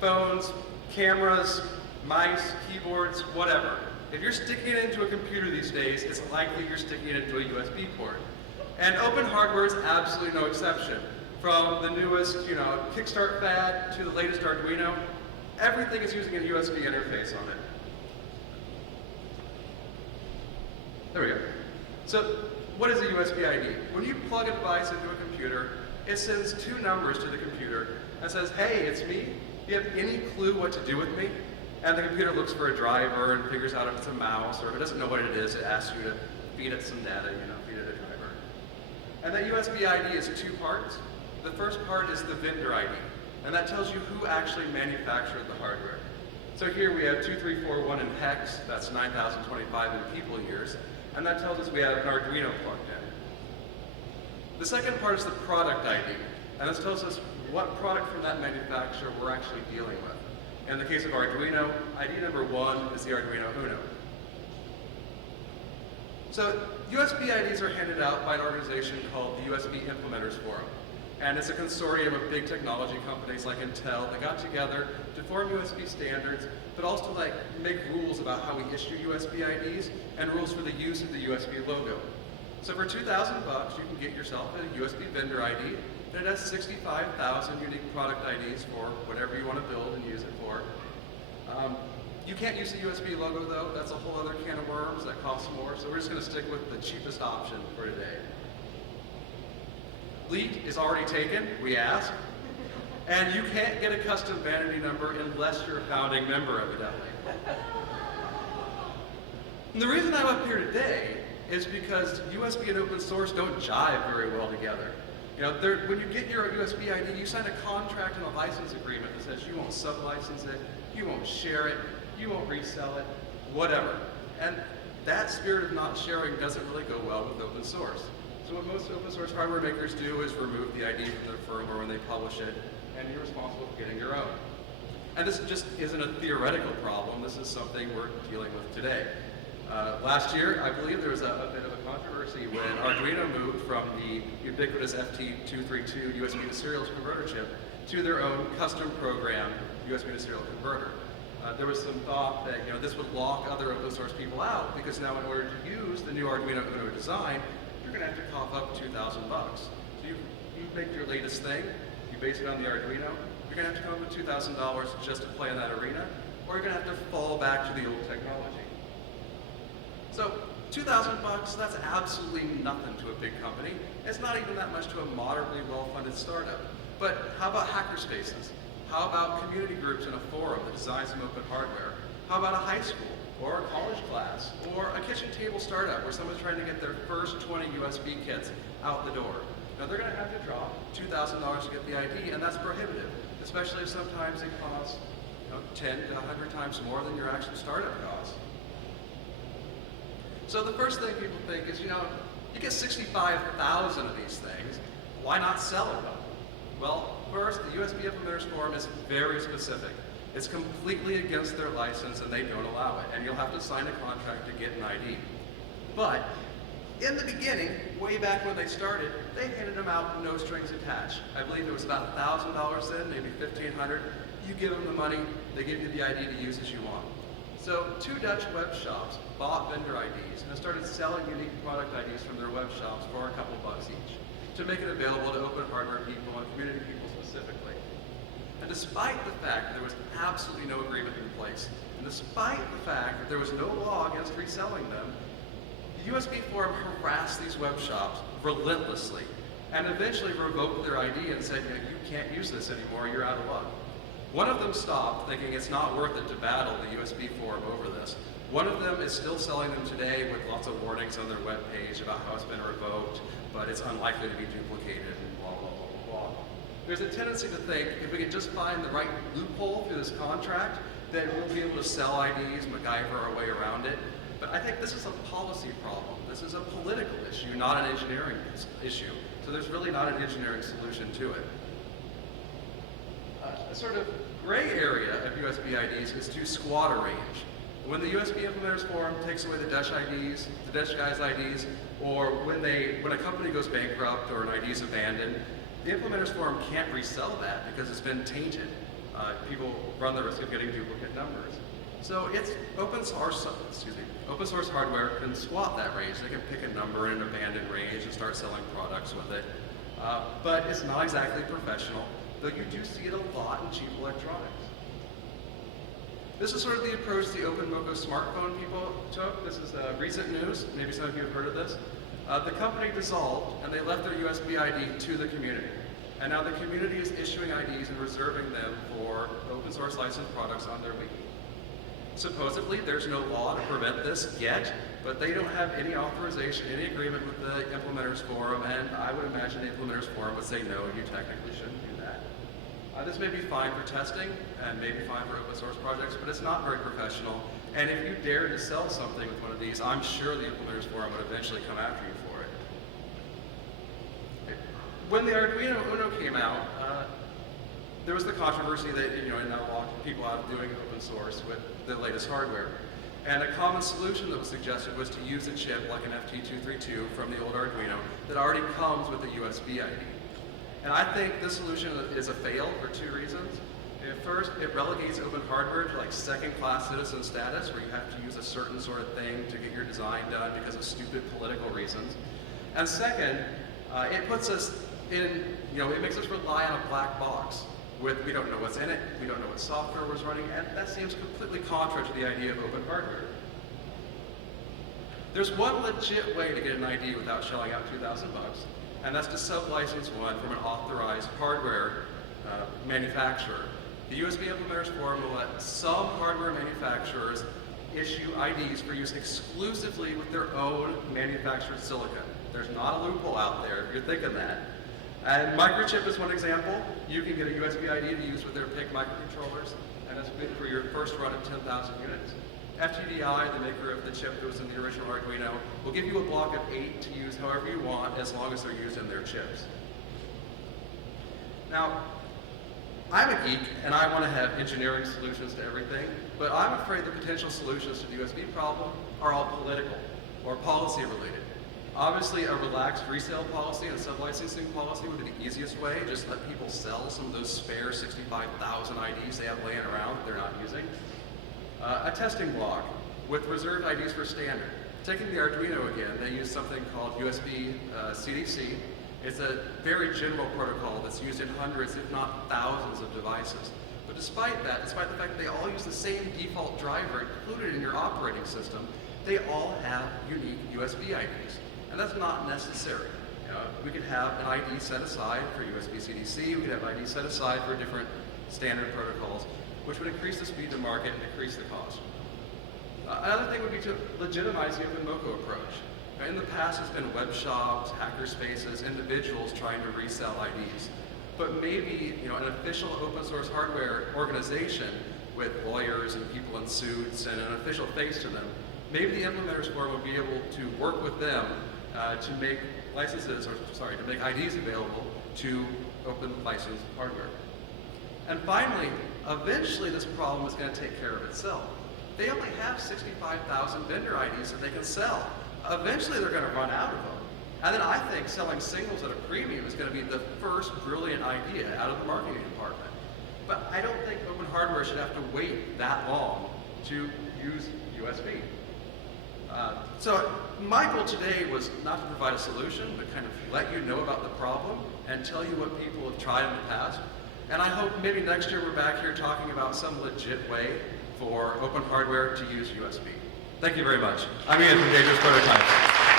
phones, cameras, mice, keyboards, whatever. If you're sticking it into a computer these days, it's likely you're sticking it into a USB port. And open hardware is absolutely no exception. From the newest, Kickstart fad to the latest Arduino, everything is using a USB interface on it. There we go. So, what is a USB ID? When you plug a device into a computer, it sends two numbers to the computer and says, hey, it's me. Do you have any clue what to do with me? And the computer looks for a driver and figures out if it's a mouse, or if it doesn't know what it is, it asks you to feed it some data, feed it a driver. And that USB ID is two parts. The first part is the vendor ID, and that tells you who actually manufactured the hardware. So here we have 2341 in hex, that's 9,025 in people years, and that tells us we have an Arduino plugged in. The second part is the product ID, and this tells us what product from that manufacturer we're actually dealing with. In the case of Arduino, ID number 1 is the Arduino Uno. So USB IDs are handed out by an organization called the USB Implementers Forum. And it's a consortium of big technology companies like Intel that got together to form USB standards, but also make rules about how we issue USB IDs and rules for the use of the USB logo. So for $2,000, you can get yourself a USB vendor ID, and it has 65,000 unique product IDs for whatever you want to build and use it for. You can't use the USB logo though, that's a whole other can of worms that costs more, so we're just going to stick with the cheapest option for today. Lead is already taken, we ask, and you can't get a custom vanity number unless you're a founding member, evidently. And the reason I'm up here today is because USB and open source don't jive very well together. When you get your USB ID, you sign a contract and a license agreement that says you won't sub-license it, you won't share it, you won't resell it, whatever. And that spirit of not sharing doesn't really go well with open source. So what most open source hardware makers do is remove the ID from their firmware when they publish it, and you're responsible for getting your own. And this just isn't a theoretical problem, this is something we're dealing with today. Last year, I believe there was a bit of a controversy when Arduino moved from the ubiquitous FT232 USB to serial converter chip to their own custom programmed USB to serial converter. There was some thought that this would lock other open source people out, because now in order to use the new Arduino Uno design, you're going to have to cough up $2,000. So you make your latest thing, you base it on the Arduino, you're going to have to come up with $2,000 just to play in that arena, or you're going to have to fall back to the old technology. So $2,000, that's absolutely nothing to a big company. It's not even that much to a moderately well-funded startup. But how about hackerspaces? How about community groups in a forum that design some open hardware? How about a high school, or a college class, or a kitchen table startup where someone's trying to get their first 20 USB kits out the door? Now they're going to have to drop $2,000 to get the ID, and that's prohibitive, especially if sometimes it costs 10 to 100 times more than your actual startup costs. So the first thing people think is, you get 65,000 of these things, why not sell them? Well, first, the USB Implementers Forum is very specific. It's completely against their license and they don't allow it, and you'll have to sign a contract to get an ID. But in the beginning, way back when they started, they handed them out no strings attached. I believe it was about $1,000 then, maybe $1,500. You give them the money, they give you the ID to use as you want. So 2 Dutch web shops bought vendor IDs and started selling unique product IDs from their web shops for a couple bucks each to make it available to open hardware people and community people specifically. And despite the fact that there was absolutely no agreement in place, and despite the fact that there was no law against reselling them, the USB Forum harassed these web shops relentlessly and eventually revoked their ID and said, you can't use this anymore, you're out of luck. One of them stopped, thinking it's not worth it to battle the USB Forum over this. One of them is still selling them today with lots of warnings on their webpage about how it's been revoked, but it's unlikely to be duplicated, and blah, blah, blah, blah. There's a tendency to think if we can just find the right loophole through this contract, then we'll be able to sell IDs, MacGyver our way around it. But I think this is a policy problem. This is a political issue, not an engineering issue. So there's really not an engineering solution to it. A sort of gray area of USB IDs is to squatter range. When the USB Implementers Forum takes away the Dutch IDs, the Dutch guys' IDs, or when a company goes bankrupt or an ID is abandoned, the Implementers Forum can't resell that because it's been tainted. people run the risk of getting duplicate numbers. So it's open source hardware can swap that range. They can pick a number in an abandoned range and start selling products with it. But it's not exactly professional, though you do see it a lot in cheap electronics. This is sort of the approach the OpenMoko smartphone people took. This is recent news. Maybe some of you have heard of this. The company dissolved, and they left their USB ID to the community. And now the community is issuing IDs and reserving them for open source licensed products on their wiki. Supposedly, there's no law to prevent this yet, but they don't have any authorization, any agreement with the Implementers Forum, and I would imagine the Implementers Forum would say, no, you technically shouldn't do that. This may be fine for testing, and maybe fine for open source projects, but it's not very professional, and if you dare to sell something with one of these, I'm sure the Implementers Forum would eventually come after you for it. When the Arduino Uno came out, there was the controversy that it now locked people out of doing open source with the latest hardware. And a common solution that was suggested was to use a chip like an FT232 from the old Arduino that already comes with a USB ID. And I think this solution is a fail for two reasons. First, it relegates open hardware to like second-class citizen status, where you have to use a certain sort of thing to get your design done because of stupid political reasons. And second, it puts us in, it makes us rely on a black box. We don't know what's in it, we don't know what software was running, and that seems completely contrary to the idea of open hardware. There's one legit way to get an ID without shelling out $2,000, and that's to sub-license one from an authorized hardware manufacturer. The USB Implementers Forum will let some hardware manufacturers issue IDs for use exclusively with their own manufactured silicon. There's not a loophole out there if you're thinking that. And Microchip is one example. You can get a USB ID to use with their PIC microcontrollers, and that's good for your first run of 10,000 units. FTDI, the maker of the chip that was in the original Arduino, will give you a block of 8 to use however you want as long as they're used in their chips. Now, I'm a geek, and I want to have engineering solutions to everything, but I'm afraid the potential solutions to the USB problem are all political or policy related. Obviously, a relaxed resale policy and sub-licensing policy would be the easiest way. Just let people sell some of those spare 65,000 IDs they have laying around that they're not using. A testing block with reserved IDs for standard. Taking the Arduino again, they use something called USB CDC. It's a very general protocol that's used in hundreds, if not thousands of devices. But despite that, despite the fact that they all use the same default driver included in your operating system, they all have unique USB IDs. And that's not necessary. We could have an ID set aside for USB CDC, we could have ID set aside for different standard protocols, which would increase the speed to market and decrease the cost. Another thing would be to legitimize the OpenMoko approach. In the past, it's been web shops, hacker spaces, individuals trying to resell IDs. But maybe an official open source hardware organization with lawyers and people in suits and an official face to them, maybe the Implementers Forum will be able to work with them to make to make IDs available to open licensed hardware. And finally, eventually this problem is going to take care of itself. They only have 65,000 vendor IDs that they can sell. Eventually they're going to run out of them. And then I think selling singles at a premium is going to be the first brilliant idea out of the marketing department. But I don't think open hardware should have to wait that long to use USB. So my goal today was not to provide a solution, but kind of let you know about the problem and tell you what people have tried in the past. And I hope maybe next year we're back here talking about some legit way for open hardware to use USB. Thank you very much. I'm Ian from Dangerous Prototypes.